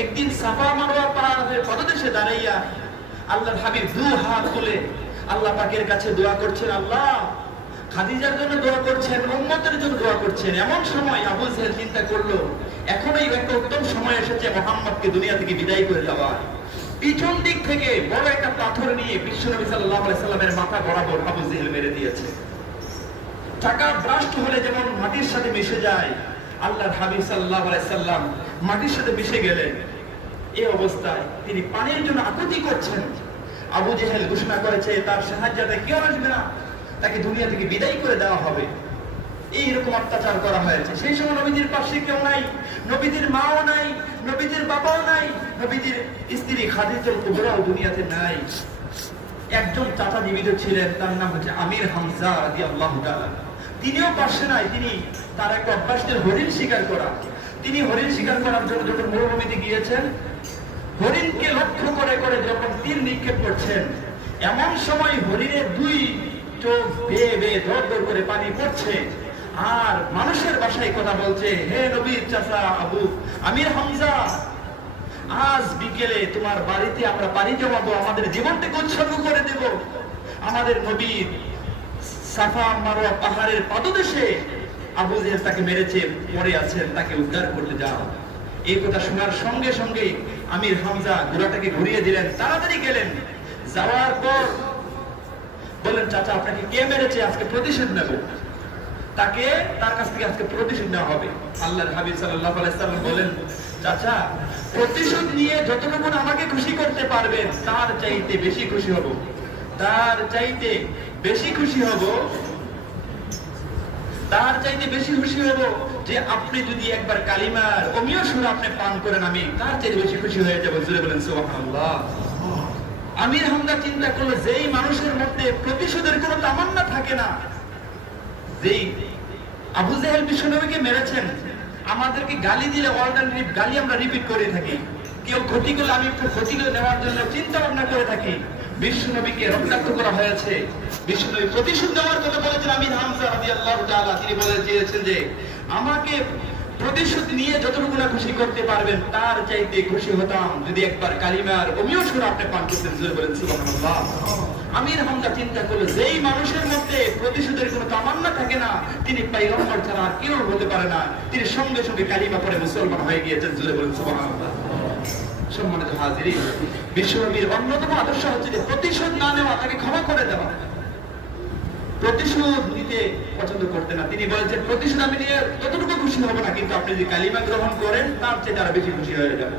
একদিন সাফা মারওয়া পাহাড়ের পদদেশে দাঁড়াইয়া আল্লাহর হাবিব দুই হাত তুলে আল্লাহ পাকের কাছে দোয়া করছেন, আল্লাহ খাদিজার জন্য দোয়া করছেন, উম্মতের জন্য দোয়া করছেন। এমন সময় আবু জেহেল চিন্তা করলো, এখনই একটা উত্তম সময় এসেছে মুহাম্মদকে দুনিয়া থেকে বিদায় করে দেওয়ার। পিছন দিক থেকে বড় একটা পাথর নিয়ে বিশ্বনবী সাল্লাল্লাহু আলাইহি সাল্লামের মাথা বরাবর আবু জেহেল মেরে দিয়েছে। টাকা ব্রাস্ট হলে যেমন মাটির সাথে মিশে যায়, আল্লাহর হাবিব সাল্লাল্লাহু আলাইহি সাল্লাম মাটির সাথে মিশে গেলেন। এই অবস্থায় তিনি পানির জন্য আকুতি করছেন। আবু জেহেল ঘোষণা করেছে তার সাহায্যে কেউ আসবে না, তাকে দুনিয়া থেকে বিদায় করে দেওয়া হবে। এইরকম অত্যাচার করা হয়েছে। সেই সময় নবীজির পাশে কেউ নাই, নবীজির মাও নাই, নবীজির বাবাও নাই, নবীজির স্ত্রী খাদিজাতুল কুবরাও দুনিয়াতে নাই। একজন চাচা জীবিত ছিলেন, তার নাম হচ্ছে আমির হামজা রাদিয়াল্লাহু তাআলা। তিনিও পাশে নাই। তিনি তার একটা অভ্যাস ছিল হরিণ শিকার করা। তিনি হরিণ শিকার করার জন্য যখন মরুভূমিতে গিয়েছেন, হরিণকে লক্ষ্য করে করে যখন তীর নিক্ষেপ করছেন, এমন সময় হরিণের দুই চোখ বেয়ে বেয়ে দর দর করে পানি পড়ছে আর মানুষের ভাষায় কথা বলছে, হে নবীর চাচা আবু আমির হামজা, আজ বিকেলে তোমার বাড়িতে আমরা পানি জমাবো, আমাদের জীবনটাকে উৎসর্গ করে দেব। আমাদের নবীর সাফা মারওয়া পাহাড়ের পাদদেশে আবু জেহেল তাকে মেরেছে, পড়ে আছেন, তাকে উদ্ধার করতে যাও। এই কথা শোনার সঙ্গে সঙ্গে আমির হামজা ঘোড়াটাকে ঘুরিয়ে দিলেন, তাড়াতাড়ি গেলেন। যাওয়ার পর বললেন, চাচা আপনাকে কে মেরেছে, আজকে প্রতিশোধ নেব। তাকে তার কাছ থেকে আজকে প্রতিশোধ নেওয়া হবে। আল্লাহর হাবিব সাল্লাল্লাহু আলাইহি সাল্লাম বলেন, চাচা প্রতিশোধ নিয়ে যতটুকু আমাকে খুশি করতে পারবেন তার চাইতে বেশি খুশি হব, তার চাইতে বেশি খুশি হব, তার চাইতে বেশি খুশি হব যে আপনি যদি একবার কালিমার অমীয় সুরা আপনি পান করেন, আমি তার চাইতে বেশি খুশি হয়ে যাব। জোরে বলেন সুবহানাল্লাহ। আমির হামজা চিন্তা করলো, যেই মানুষের মধ্যে প্রতিশোধের কোনো তামান্না থাকে না, যেই আবু জেহেল বিশ্বনবীকে মেরেছেন, আমাদেরকে গালি দিলে অল্টারনেটিভ গালি আমরা রিপিট করে থাকি। কেউ ক্ষতি করলে আমি একটু ক্ষতি করে নেওয়ার জন্য চিন্তা ভাবনা করে থাকি। বিশ্বনবীকে রক্তাক্ত করা হয়েছে, বিশ্বনবী প্রতিশোধ নেওয়ার কথা বলেছেন আমির হামজা রাদিয়াল্লাহু তাআলা। তিনি বলেছেন যে আমাকে প্রতিশোধ নিয়ে যতটুকু না খুশি করতে পারবেন তার চাইতে খুশি হতাম যদি একবার কালিমার অমীয় সুরা আপনি পান করতেন। জোরে বলেন সুবহানাল্লাহ। আমির হামজা চিন্তা করলো, যেই মানুষের মধ্যে প্রতিশোধের কোনো তামান্না থাকে না, তিনি পয়গম্বর ছাড়া আর কেউ হতে পারে না। তিনি সঙ্গে সঙ্গে কালিমা পড়ে মুসলমান হয়ে গিয়েছেন। জোরে বলেন সুবহানাল্লাহ। সম্মানিত হাজিরিন, বিশ্বনবীর অন্যতম আদর্শ হচ্ছে যে প্রতিশোধ না নেওয়া, তাকে ক্ষমা করে দেওয়া। প্রতিশোধ নিতে পছন্দ করতেন না। তিনি বলেছেন, প্রতিশোধ আমি নিয়ে ততটুকু খুশি হব না, কিন্তু আপনি যদি কালিমা গ্রহণ করেন তার চেয়ে তারা বেশি খুশি হয়ে যাবে।